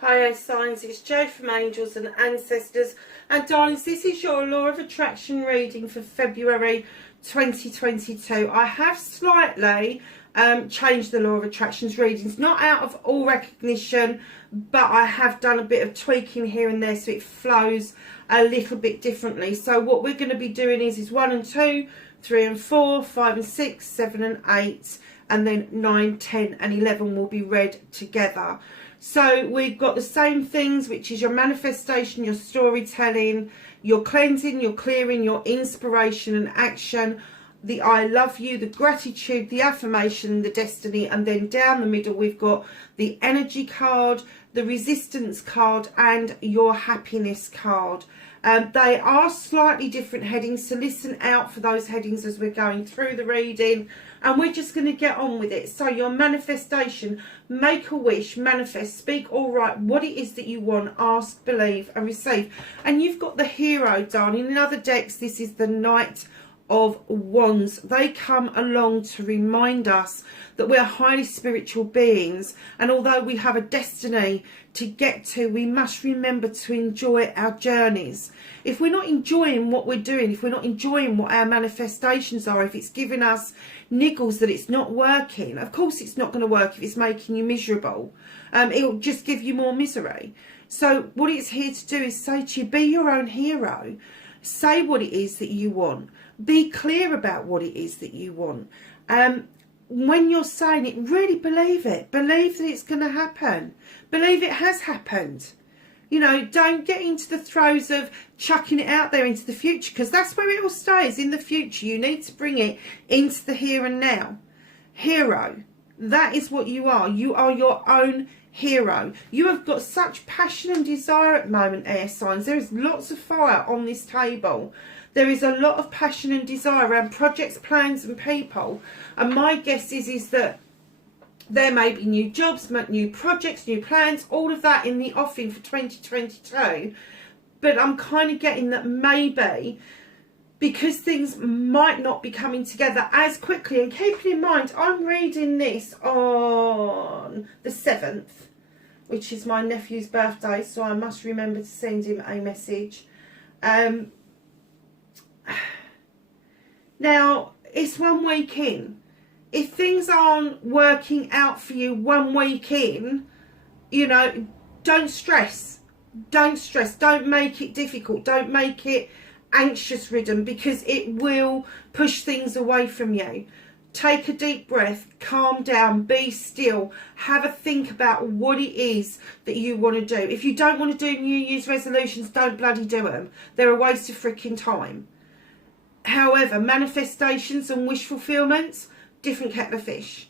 Hi air signs, it's Jo from Angels and Ancestors, and darlings, this is your Law of Attraction reading for February 2022. I have slightly changed the Law of Attractions readings, not out of all recognition, but I have done a bit of tweaking here and there so it flows a little bit differently. So what we're going to be doing is 1 and 2, 3 and 4, 5 and 6, 7 and 8, and then 9, 10 and 11 will be read together. So we've got the same things, which is your manifestation, your storytelling, your cleansing, your clearing, your inspiration and action, the I love you, the gratitude, the affirmation, the destiny, and then down the middle we've got the energy card, the resistance card, and your happiness card. They are slightly different headings, so listen out for those headings as we're going through the reading, and we're just going to get on with it. So your manifestation, make a wish, manifest, speak or write what it is that you want, ask, believe and receive. And you've got the Hero, darling. In other decks, this is the Knight of Wands. They come along to remind us that we're highly spiritual beings, and although we have a destiny to get to, we must remember to enjoy our journeys. If we're not enjoying what we're doing, if we're not enjoying what our manifestations are, if it's giving us niggles that it's not working, of course it's not going to work if it's making you miserable. It'll just give you more misery. So what it's here to do is say to you, be your own hero. Say what it is that you want. Be clear about what it is that you want. When you're saying it, really believe it. Believe that it's going to happen. Believe it has happened. You know, don't get into the throes of chucking it out there into the future, because that's where it all stays, in the future. You need to bring it into the here and now. Hero. That is what you are. You are your own hero. You have got such passion and desire at the moment, air signs. There is lots of fire on this table. There is a lot of passion and desire around projects, plans and people. And my guess is that there may be new jobs, new projects, new plans, all of that in the offing for 2022. But I'm kind of getting that maybe, because things might not be coming together as quickly. And keeping in mind, I'm reading this on the 7th, which is my nephew's birthday, so I must remember to send him a message. Now, it's 1 week in. If things aren't working out for you 1 week in, you know, don't stress. Don't stress. Don't make it difficult. Don't make it anxious ridden, because it will push things away from you. Take a deep breath, calm down, be still, have a think about what it is that you want to do. If you don't want to do New Year's resolutions, don't bloody do them. They're a waste of freaking time. However, manifestations and wish fulfillments, different kettle of fish.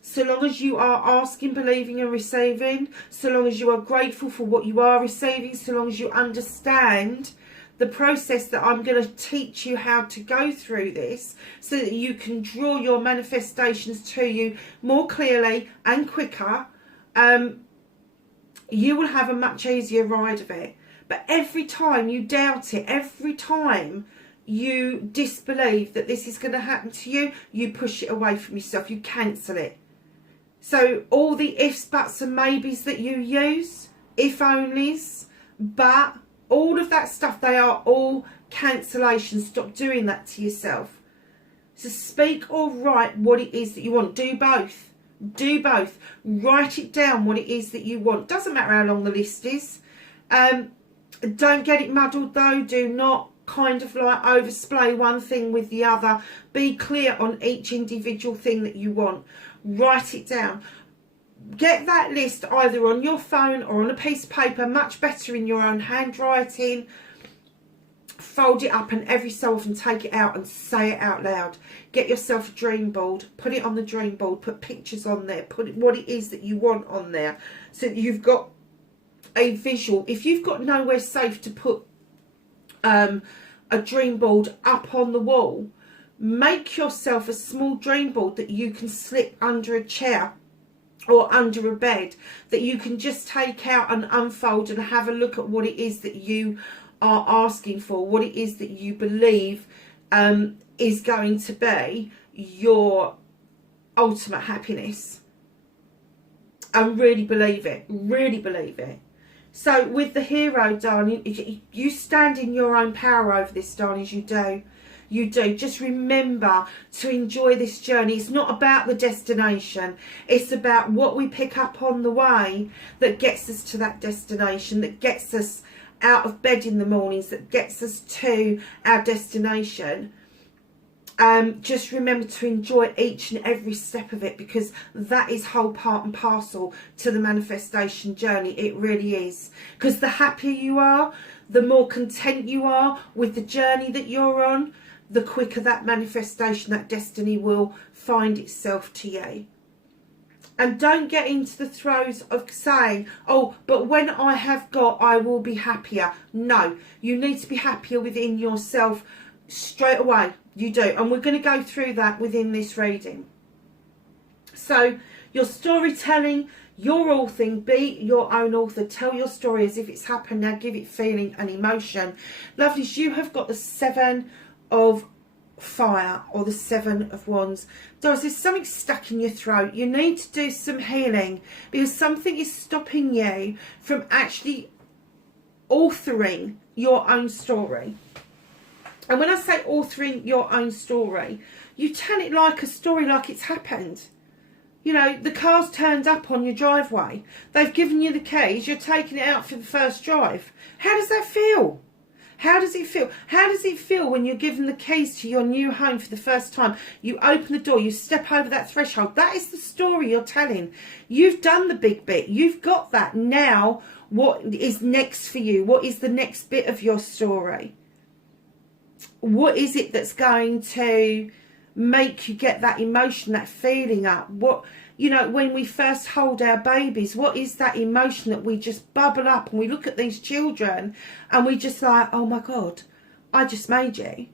So long as you are asking, believing and receiving, so long as you are grateful for what you are receiving, so long as you understand the process that I'm going to teach you how to go through this, so that you can draw your manifestations to you more clearly and quicker, you will have a much easier ride of it. But every time you doubt it, every time you disbelieve that this is going to happen to you, you push it away from yourself, you cancel it. So all the ifs, buts and maybes that you use, if onlys, but all of that stuff, they are all cancellations. Stop doing that to yourself. So speak or write what it is that you want. Do both. Do both. Write it down what it is that you want. Doesn't matter how long the list is. Don't get it muddled though. Do not kind of like oversplay one thing with the other. Be clear on each individual thing that you want. Write it down. Get that list either on your phone or on a piece of paper, much better in your own handwriting. Fold it up and every so often take it out and say it out loud. Get yourself a dream board, put it on the dream board, put pictures on there, put what it is that you want on there, so that you've got a visual. If you've got nowhere safe to put a dream board up on the wall, make yourself a small dream board that you can slip under a chair or under a bed, that you can just take out and unfold and have a look at what it is that you are asking for, what it is that you believe is going to be your ultimate happiness. And really believe it. Really believe it. So with the hero, darling, you stand in your own power over this, darlings. You do. You do. Just remember to enjoy this journey. It's not about the destination. It's about what we pick up on the way that gets us to that destination, that gets us out of bed in the mornings, that gets us to our destination. Just remember to enjoy each and every step of it, because that is whole part and parcel to the manifestation journey. It really is. Because the happier you are, the more content you are with the journey that you're on, the quicker that manifestation, that destiny will find itself to you. And don't get into the throes of saying, oh, but when I have got, I will be happier. No, you need to be happier within yourself straight away. You do. And we're going to go through that within this reading. So your storytelling, your authoring, be your own author. Tell your story as if it's happened. Now give it feeling and emotion. Lovelies, you have got the 7 of fire, or the 7 of wands. Doris, there's something stuck in your throat. You need to do some healing, because something is stopping you from actually authoring your own story. And when I say authoring your own story, you tell it like a story, like it's happened. You know, the car's turned up on your driveway. They've given you the keys. You're taking it out for the first drive. How does that feel? How does it feel? How does it feel when you're given the keys to your new home for the first time? You open the door, you step over that threshold. That is the story you're telling. You've done the big bit. You've got that. Now, what is next for you? What is the next bit of your story? What is it that's going to make you get that emotion, that feeling up? What, you know, when we first hold our babies, what is that emotion that we just bubble up, and we look at these children and we just like, oh my God, I just made you.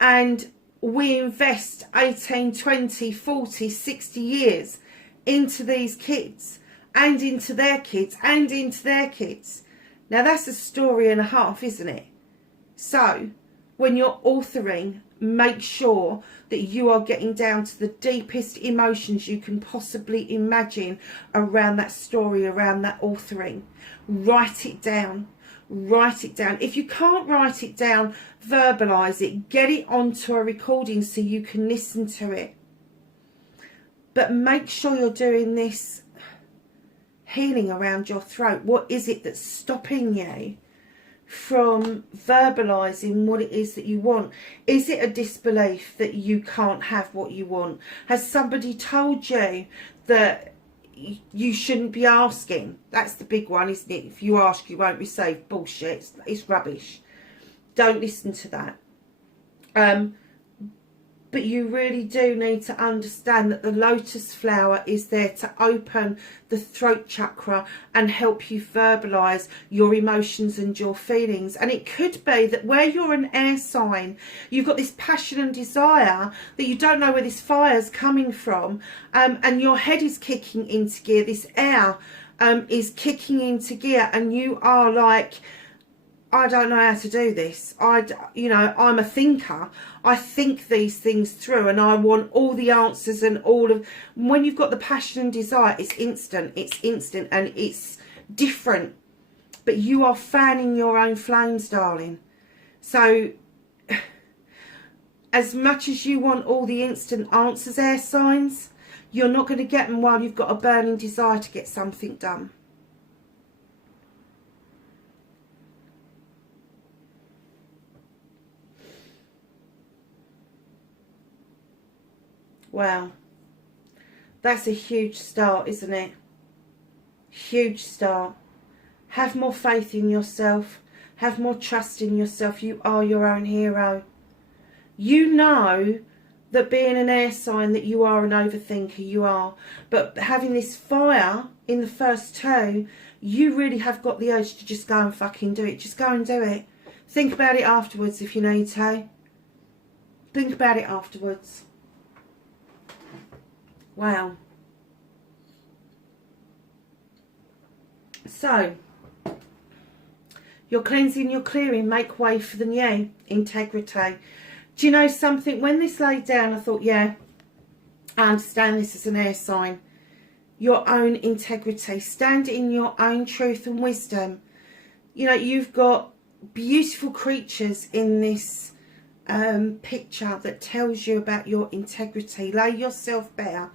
And we invest 18, 20, 40, 60 years into these kids, and into their kids, and into their kids. Now that's a story and a half, isn't it? So when you're authoring, make sure that you are getting down to the deepest emotions you can possibly imagine around that story, around that authoring. Write it down. Write it down. If you can't write it down, verbalise it. Get it onto a recording so you can listen to it. But make sure you're doing this healing around your throat. What is it that's stopping you from verbalizing what it is that you want? Is it a disbelief that you can't have what you want? Has somebody told you that you shouldn't be asking? That's the big one, isn't it? If you ask, you won't receive. Bullshit. It's rubbish. Don't listen to that. But you really do need to understand that the lotus flower is there to open the throat chakra and help you verbalise your emotions and your feelings. And it could be that where you're an air sign, you've got this passion and desire that you don't know where this fire's coming from, and your head is kicking into gear. This air is kicking into gear, and you are like, I don't know how to do this. You know, I'm a thinker. I think these things through, and I want all the answers and all of. When you've got the passion and desire, it's instant. It's instant and it's different. But you are fanning your own flames, darling. So, as much as you want all the instant answers, air signs, you're not going to get them while you've got a burning desire to get something done. Wow, that's a huge start, isn't it? Huge start. Have more faith in yourself. Have more trust in yourself. You are your own hero. You know that being an air sign, that you are an overthinker, you are. But having this fire in the first two, you really have got the urge to just go and fucking do it. Just go and do it. Think about it afterwards if you need to. Think about it afterwards. Wow. So, you're cleansing, you're clearing, make way for the new. Integrity. Do you know something? When this laid down, I thought, yeah, I understand this is an air sign. your own integrity. Stand in your own truth and wisdom. You know, you've got beautiful creatures in this picture that tells you about your integrity. Lay yourself bare.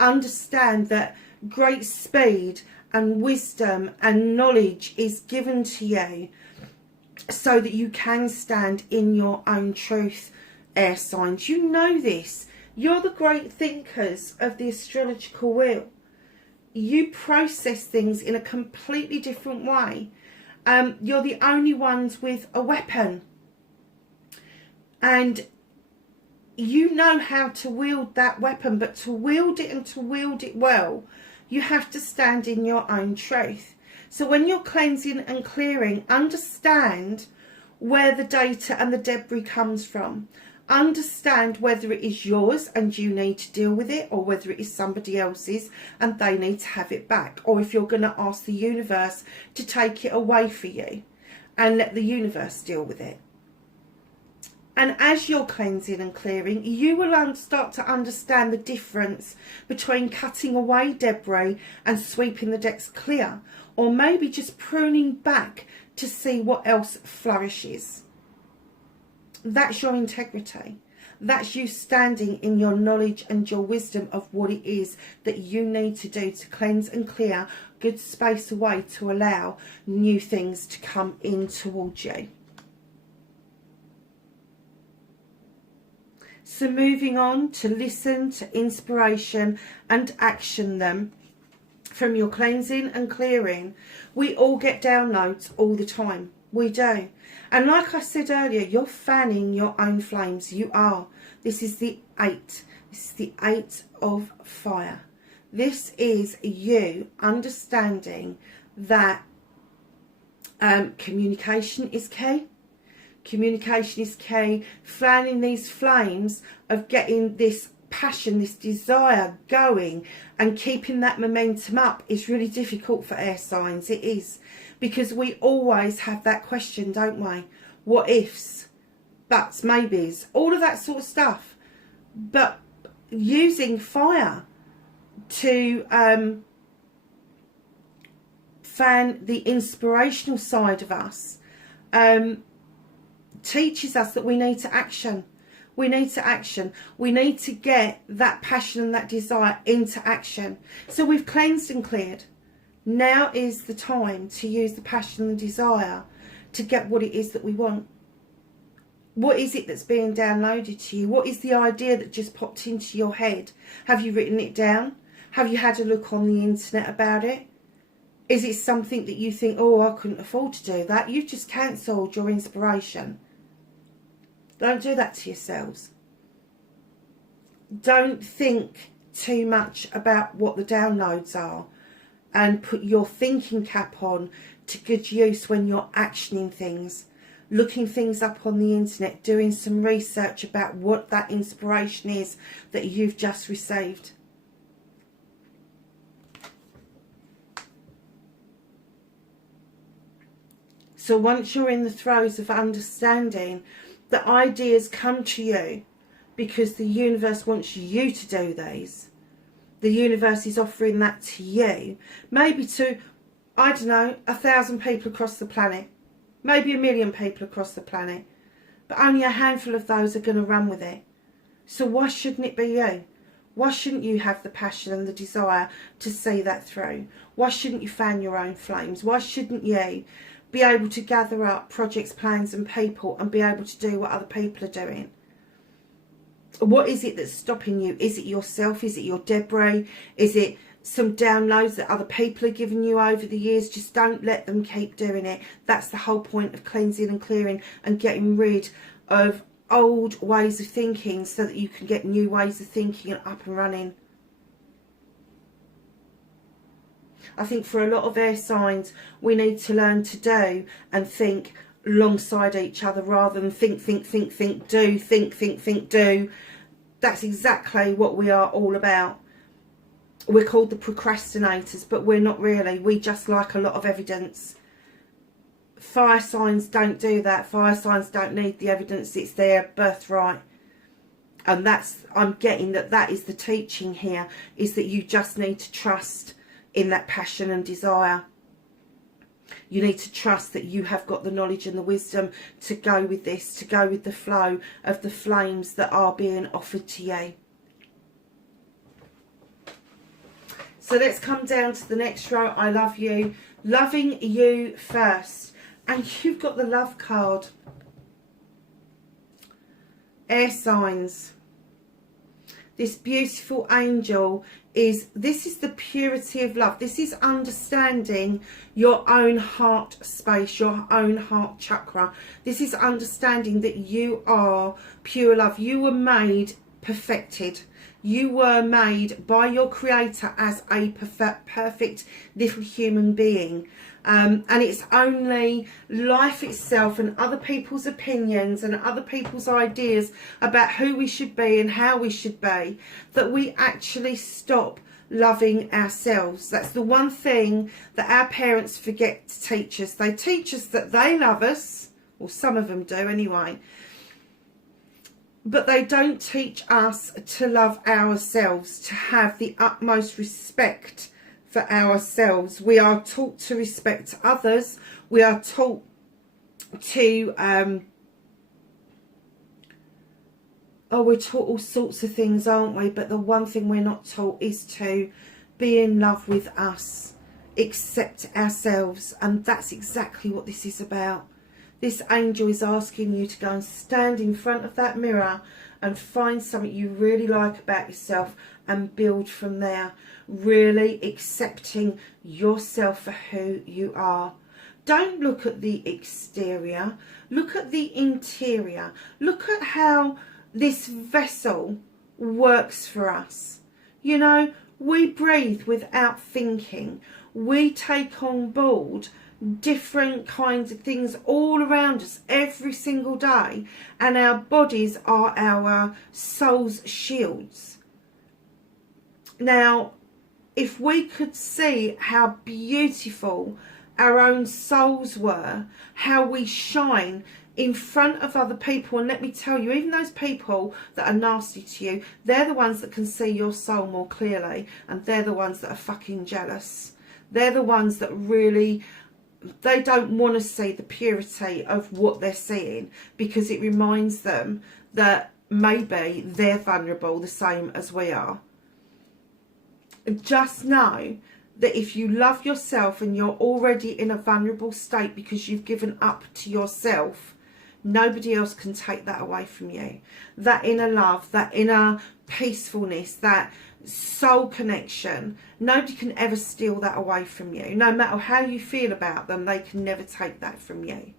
Understand that great speed and wisdom and knowledge is given to you so that you can stand in your own truth, air signs. You know this. You're the great thinkers of the astrological wheel. You process things in a completely different way. You're the only ones with a weapon. And you know how to wield that weapon, but to wield it and to wield it well, you have to stand in your own truth. So when you're cleansing and clearing, understand where the data and the debris comes from. Understand whether it is yours and you need to deal with it, or whether it is somebody else's and they need to have it back. Or if you're going to ask the universe to take it away for you and let the universe deal with it. And as you're cleansing and clearing, you will start to understand the difference between cutting away debris and sweeping the decks clear, or maybe just pruning back to see what else flourishes. That's your integrity. That's you standing in your knowledge and your wisdom of what it is that you need to do to cleanse and clear good space away to allow new things to come in towards you. So moving on to listen to inspiration and action them from your cleansing and clearing. We all get downloads all the time. We do. And like I said earlier, you're fanning your own flames. You are. This is the 8. This is the 8 of fire. This is you understanding that communication is key. Communication is key. Fanning these flames of getting this passion, this desire going and keeping that momentum up is really difficult for air signs. It is. Because we always have that question, don't we? What ifs, buts, maybes, all of that sort of stuff. But using fire to fan the inspirational side of us teaches us that we need to action. We need to action. We need to get that passion and that desire into action. So we've cleansed and cleared. Now is the time to use the passion and the desire to get what it is that we want. What is it that's being downloaded to you? What is the idea that just popped into your head? Have you written it down? Have you had a look on the internet about it? Is it something that you think, oh, I couldn't afford to do that? You've just cancelled your inspiration. Don't do that to yourselves. Don't think too much about what the downloads are and put your thinking cap on to good use when you're actioning things, looking things up on the internet, doing some research about what that inspiration is that you've just received. So once you're in the throes of understanding, the ideas come to you because the universe wants you to do these. The universe is offering that to you. Maybe to, I don't know, 1,000 people across the planet. Maybe 1 million people across the planet. But only a handful of those are going to run with it. So why shouldn't it be you? Why shouldn't you have the passion and the desire to see that through? Why shouldn't you fan your own flames? Why shouldn't you be able to gather up projects, plans and people and be able to do what other people are doing? What is it that's stopping you? Is it yourself? Is it your debris? Is it some downloads that other people are giving you over the years? Just don't let them keep doing it. That's the whole point of cleansing and clearing and getting rid of old ways of thinking so that you can get new ways of thinking and up and running. I think for a lot of air signs, we need to learn to do and think alongside each other rather than think, do, think, do. That's exactly what we are all about. We're called the procrastinators, but we're not really. We just like a lot of evidence. Fire signs don't do that. Fire signs don't need the evidence. It's their birthright. And I'm getting that is the teaching here, is that you just need to trust in that passion and desire. You need to trust that you have got the knowledge and the wisdom to go with this, to go with the flow of the flames that are being offered to you. So let's come down to the next row. I love you. Loving you first. And you've got the love card. Air signs. This beautiful angel this is the purity of love. This is understanding your own heart space, your own heart chakra. This is understanding that you are pure love. You were made perfected. You were made by your creator as a perfect little human being. And it's only life itself and other people's opinions and other people's ideas about who we should be and how we should be that we actually stop loving ourselves. That's the one thing that our parents forget to teach us. They teach us that they love us, or some of them do anyway, but they don't teach us to love ourselves, to have the utmost respect for ourselves. We are taught to respect others. We are taught to we're taught all sorts of things, aren't we? But the one thing we're not taught is to be in love with us, accept ourselves. And that's exactly what this is about. This angel is asking you to go and stand in front of that mirror and find something you really like about yourself and build from there. Really accepting yourself for who you are. Don't look at the exterior. Look at the interior. Look at how this vessel works for us. You know, we breathe without thinking. We take on board different kinds of things all around us every single day, and our bodies are our soul's shields. Now, if we could see how beautiful our own souls were, how we shine in front of other people, and let me tell you, even those people that are nasty to you, they're the ones that can see your soul more clearly, and they're the ones that are fucking jealous. They're the ones that really, they don't want to see the purity of what they're seeing, because it reminds them that maybe they're vulnerable the same as we are. Just know that if you love yourself and you're already in a vulnerable state because you've given up to yourself, nobody else can take that away from you. That inner love, that inner peacefulness, that soul connection, nobody can ever steal that away from you. No matter how you feel about them, they can never take that from you.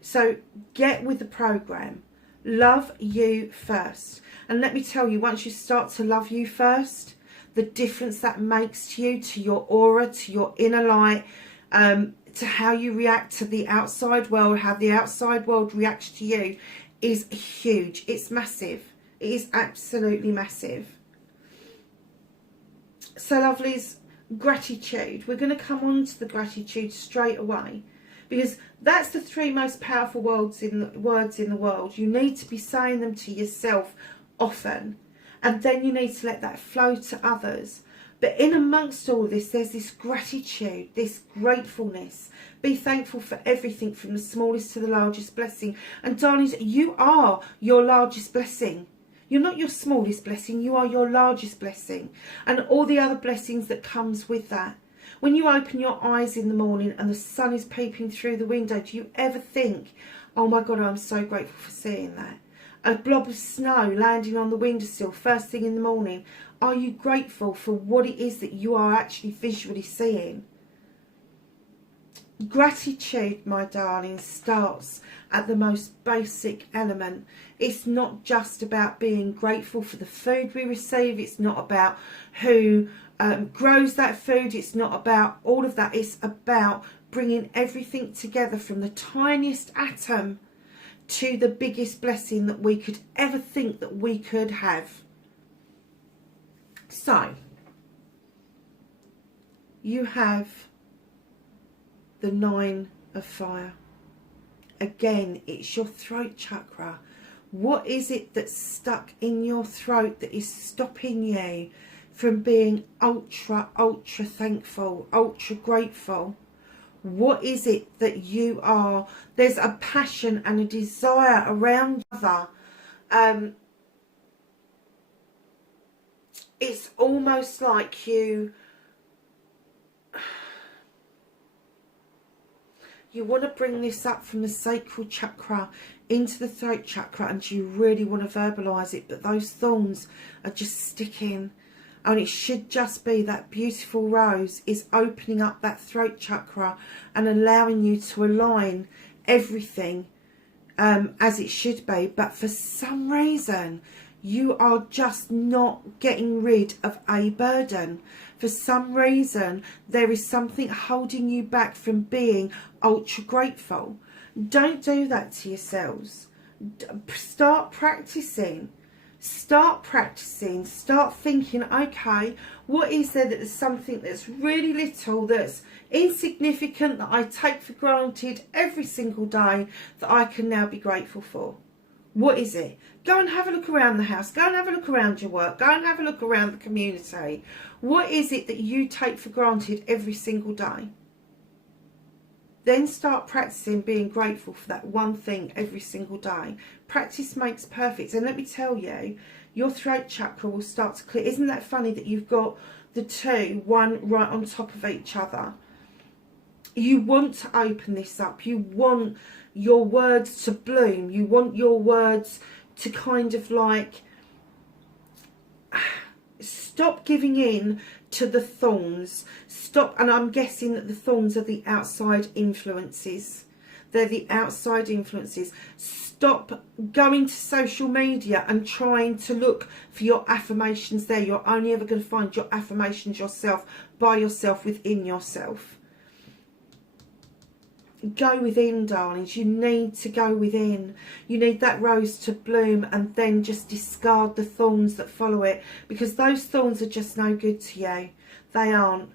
So get with the program. Love you first. And let me tell you, once you start to love you first, the difference that makes to you, to your aura, to your inner light, to how you react to the outside world, how the outside world reacts to you, is huge. It's massive. It is absolutely massive. So lovelies, gratitude. We're going to come on to the gratitude straight away, because that's the three most powerful words in the world. You need to be saying them to yourself often, and then you need to let that flow to others. But in amongst all this, there's this gratitude, this gratefulness. Be thankful for everything, from the smallest to the largest blessing. And darlings, you are your largest blessing. You're not your smallest blessing, you are your largest blessing. And all the other blessings that comes with that. When you open your eyes in the morning and the sun is peeping through the window, do you ever think, oh my God, I'm so grateful for seeing that? A blob of snow landing on the windowsill first thing in the morning. Are you grateful for what it is that you are actually visually seeing? Gratitude, my darling, starts at the most basic element. It's not just about being grateful for the food we receive. It's not about who grows that food. It's not about all of that. It's about bringing everything together, from the tiniest atom to the biggest blessing that we could ever think that we could have. So, you have the 9 of fire. again, it's your throat chakra. What is it that's stuck in your throat that is stopping you from being ultra, ultra thankful, ultra grateful? What is it that you are? There's a passion and a desire around other. It's almost like you want to bring this up from the sacral chakra into the throat chakra, and you really want to verbalize it, but those thorns are just sticking. And it should just be that beautiful rose is opening up that throat chakra and allowing you to align everything as it should be. But for some reason, you are just not getting rid of a burden. For some reason, there is something holding you back from being ultra grateful. Don't do that to yourselves. Start practicing. Start practicing. Start thinking, okay, what is there that is something that's really little, that's insignificant, that I take for granted every single day, that I can now be grateful for? What is it? Go and have a look around the house. Go and have a look around your work. Go and have a look around the community. What is it that you take for granted every single day? Then start practicing being grateful for that one thing every single day. Practice makes perfect. And let me tell you, your throat chakra will start to clear. Isn't that funny that you've got the two, one right on top of each other? You want to open this up. You want your words to bloom. You want your words to kind of like stop giving in to the thorns. Stop, and I'm guessing that the thorns are the outside influences. They're the outside influences. Stop going to social media and trying to look for your affirmations there. You're only ever going to find your affirmations yourself, by yourself, within yourself. Go within, darlings. You need to go within. You need that rose to bloom, and then just discard the thorns that follow it, because those thorns are just no good to you. They aren't.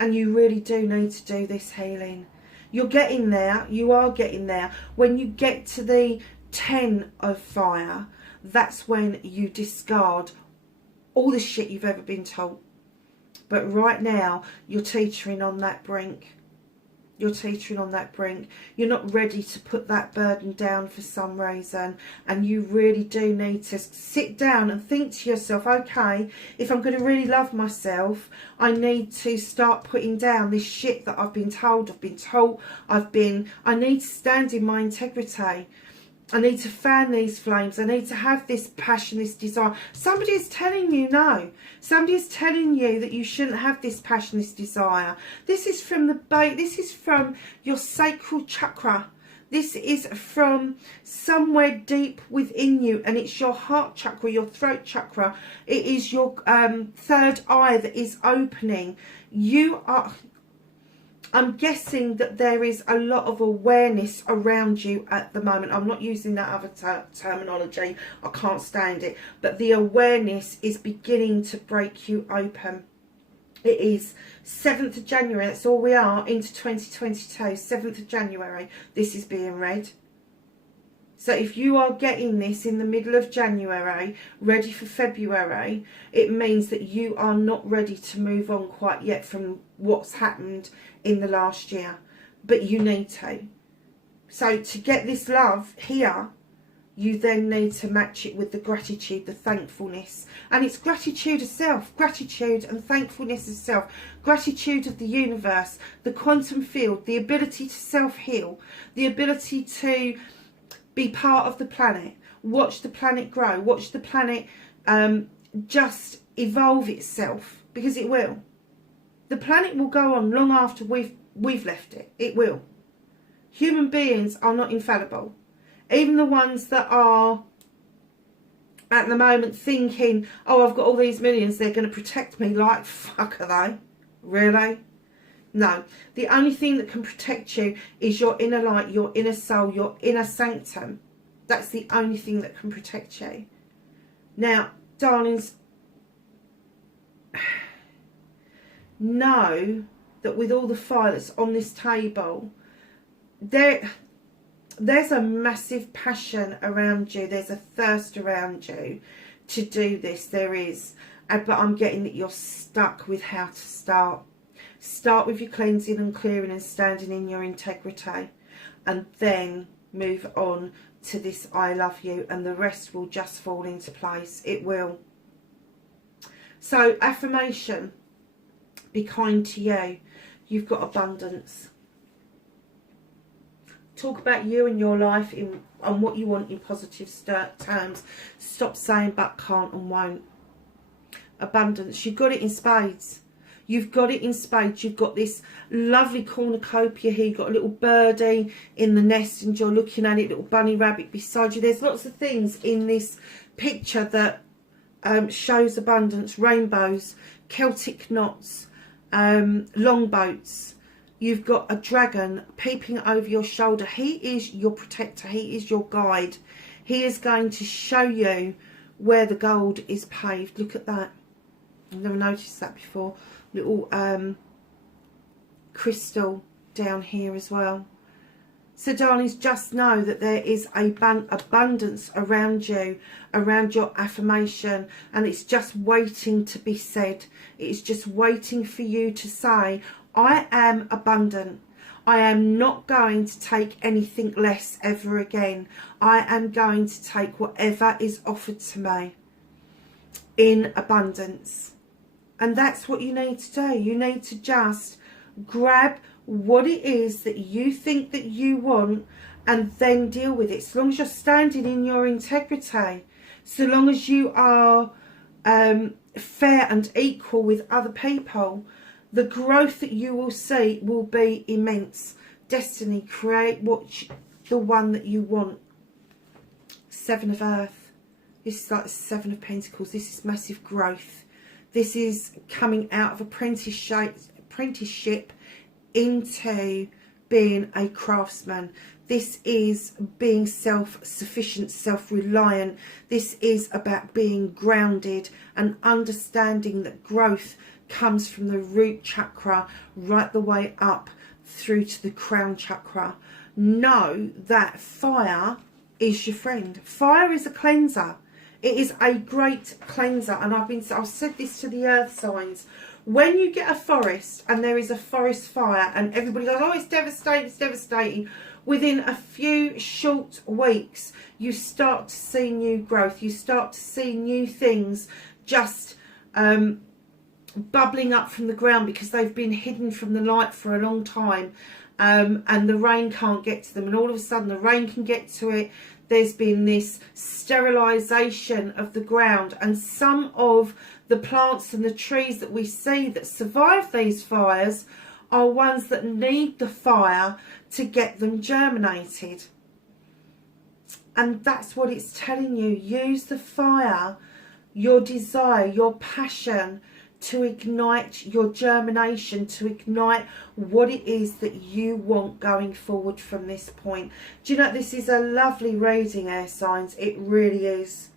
And you really do need to do this healing. You're getting there. You are getting there. When you get to the 10 of fire, that's when you discard all the shit you've ever been told. But right now, you're teetering on that brink. You're teetering on that brink. You're not ready to put that burden down for some reason. And you really do need to sit down and think to yourself, okay, if I'm going to really love myself, I need to start putting down this shit that I've been told, I've been taught, I need to stand in my integrity. I need to fan these flames. I need to have this passion, this desire. Somebody is telling you no. Somebody is telling you that you shouldn't have this passion, this desire. This is from the base. This is from your sacral chakra. This is from somewhere deep within you, and it's your heart chakra, your throat chakra. It is your third eye that is opening. You are... I'm guessing that there is a lot of awareness around you at the moment. I'm not using that other terminology. I can't stand it. But the awareness is beginning to break you open. It is 7th of January. That's all we are into 2022. 7th of January. This is being read. So if you are getting this in the middle of January, ready for February, it means that you are not ready to move on quite yet from what's happened in the last year. But you need to. So to get this love here, you then need to match it with the gratitude, the thankfulness. And it's gratitude of self, gratitude and thankfulness of self, gratitude of the universe, the quantum field, the ability to self-heal, the ability to be part of the planet, watch the planet grow, watch the planet just evolve itself, because it will. The planet will go on long after we've left it. It will. Human beings are not infallible. Even the ones that are at the moment thinking, oh, I've got all these millions, they're going to protect me, like, fuck are they? Really? No, the only thing that can protect you is your inner light, your inner soul, your inner sanctum. That's the only thing that can protect you. Now, darlings, know that with all the fire that's on this table, there's a massive passion around you. There's a thirst around you to do this. There is. But I'm getting that you're stuck with how to start. Start with your cleansing and clearing and standing in your integrity. And then move on to this I love you. And the rest will just fall into place. It will. So, affirmation. Be kind to you. You've got abundance. Talk about you and your life and what you want in positive terms. Stop saying but, can't and won't. Abundance. You've got it in spades. You've got it in spades. You've got this lovely cornucopia here. You've got a little birdie in the nest and you're looking at it. Little bunny rabbit beside you. There's lots of things in this picture that shows abundance. Rainbows, Celtic knots, longboats. You've got a dragon peeping over your shoulder. He is your protector. He is your guide. He is going to show you where the gold is paved. Look at that. I've never noticed that before. Little crystal down here as well. So darlings, just know that there is abundance around you, around your affirmation, and it's just waiting to be said. It's just waiting for you to say, I am abundant. I am not going to take anything less ever again. I am going to take whatever is offered to me in abundance. And that's what you need to do. You need to just grab what it is that you think that you want and then deal with it. So long as you're standing in your integrity, so long as you are fair and equal with other people, the growth that you will see will be immense. Destiny, create the one that you want. Seven of Earth. This is like the Seven of Pentacles. This is massive growth. This is coming out of apprenticeship into being a craftsman. This is being self-sufficient, self-reliant. This is about being grounded and understanding that growth comes from the root chakra right the way up through to the crown chakra. Know that fire is your friend. Fire is a cleanser. It is a great cleanser, and I've said this to the earth signs. When you get a forest and there is a forest fire and everybody goes, oh, it's devastating, it's devastating. Within a few short weeks, you start to see new growth. You start to see new things just bubbling up from the ground because they've been hidden from the light for a long time, and the rain can't get to them. And all of a sudden, the rain can get to it. There's been this sterilisation of the ground, and some of the plants and the trees that we see that survive these fires are ones that need the fire to get them germinated. And that's what it's telling you. Use the fire, your desire, your passion, to ignite your germination, to ignite what it is that you want going forward from this point. Do you know, this is a lovely reading, air signs. It really is.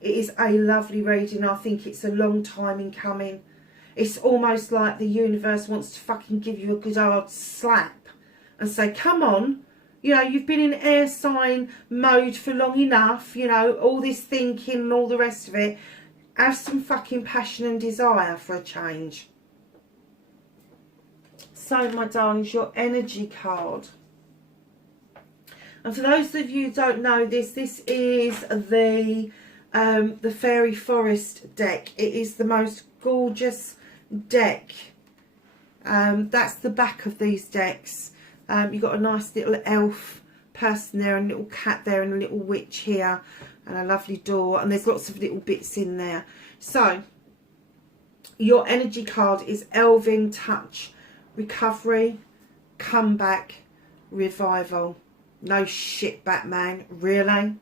It is a lovely reading. I think it's a long time in coming. It's almost like the universe wants to fucking give you a good hard slap and say, come on, you know, you've been in air sign mode for long enough, you know, all this thinking and all the rest of it. Have some fucking passion and desire for a change. So, my darlings, your energy card. And for those of you who don't know this, this is the Fairy Forest deck. It is the most gorgeous deck. That's the back of these decks. You've got a nice little elf person there, and a little cat there, and a little witch here, and a lovely door, and there's lots of little bits in there. So your energy card is Elvin Touch, recovery, comeback, revival. No shit, Batman, really?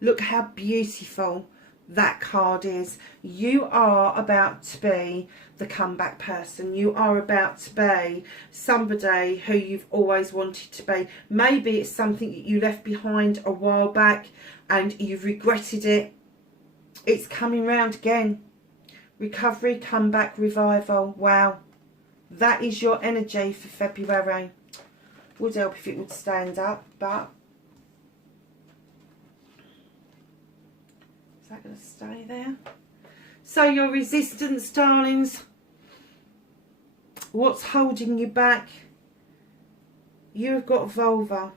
Look how beautiful that card is. You are about to be the comeback person. You are about to be somebody who you've always wanted to be. Maybe it's something that you left behind a while back and you've regretted it. It's coming round again. Recovery, comeback, revival. Wow. That is your energy for February. Would help if it would stand up, but Is that going to stay there? So your resistance, darlings. What's holding you back? You've got vulva.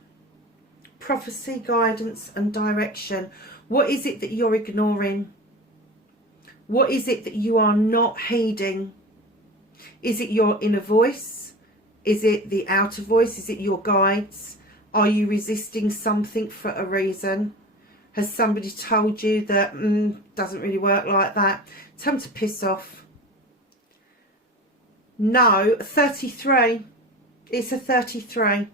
Prophecy, guidance and direction. What is it that you're ignoring? What is it that you are not heeding? Is it your inner voice? Is it the outer voice? Is it your guides? Are you resisting something for a reason? Has somebody told you that doesn't really work like that? Tell them to piss off. No, 33. It's a 33.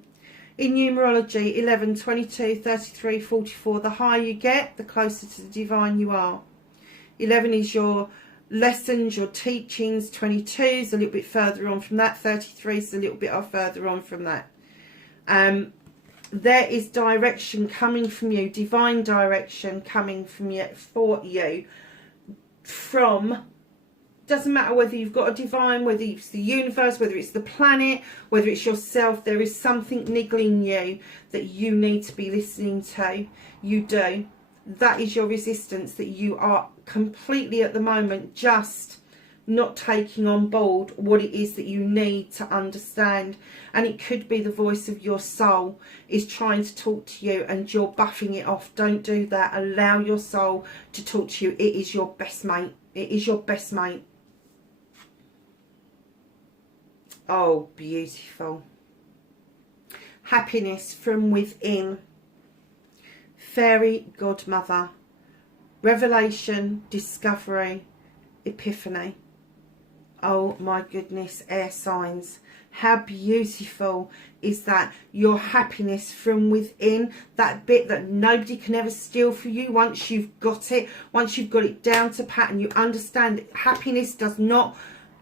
In numerology, 11, 22, 33, 44. The higher you get, the closer to the divine you are. 11 is your lessons, your teachings. 22 is a little bit further on from that. 33 is a little bit further on from that. There is direction coming from you, divine direction coming from you, for you, from, doesn't matter whether you've got a divine, whether it's the universe, whether it's the planet, whether it's yourself, there is something niggling you that you need to be listening to. You do. That is your resistance, that you are completely at the moment just not taking on board what it is that you need to understand. And it could be the voice of your soul is trying to talk to you and you're buffing it off. Don't do that. Allow your soul to talk to you. It is your best mate. It is your best mate. Oh, beautiful. Happiness from within. Fairy godmother. Revelation, discovery, epiphany. Oh my goodness, air signs. How beautiful is that? Your happiness from within, that bit that nobody can ever steal from you once you've got it, once you've got it down to pat and you understand that happiness does not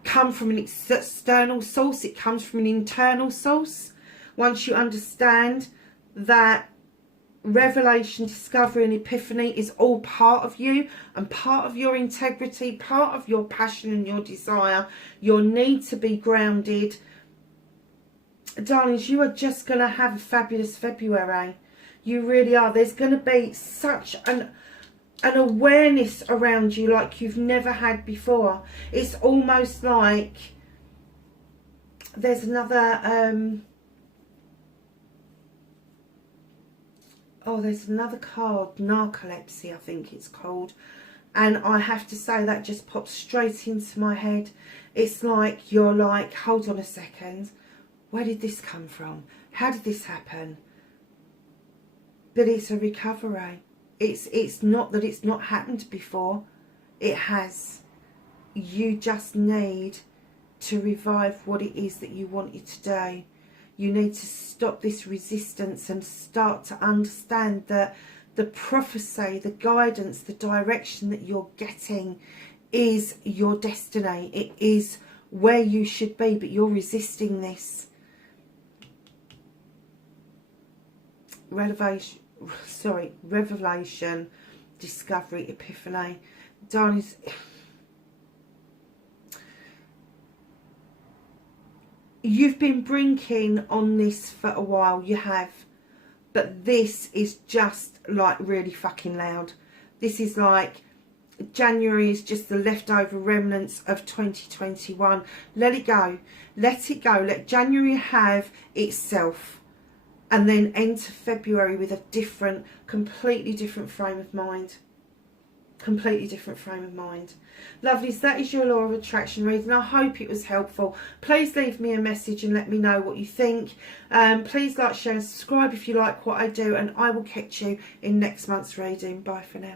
come from an external source, it comes from an internal source. Once you understand that revelation, discovery and epiphany is all part of you and part of your integrity, part of your passion and your desire, your need to be grounded. Darlings, you are just going to have a fabulous February. You really are. There's going to be such an awareness around you like you've never had before. It's almost like there's another there's another card, narcolepsy I think it's called, and I have to say that just pops straight into my head. It's like you're like, hold on a second, where did this come from? How did this happen? But it's a recovery. It's not that it's not happened before. It has. You just need to revive what it is that you wanted to do. You need to stop this resistance and start to understand that the prophecy, the guidance, the direction that you're getting is your destiny. It is where you should be, but you're resisting this. Revelation, discovery, epiphany. Darlings, you've been brinking on this for a while, you have. But this is just like really fucking loud. This is like January is just the leftover remnants of 2021. Let it go. Let it go. Let January have itself. And then enter February with a different, completely different frame of mind. Completely different frame of mind. Lovelies, that is your law of attraction reading. I hope it was helpful. Please leave me a message and let me know what you think. Please like, share and subscribe if you like what I do, and I will catch you in next month's reading. Bye for now.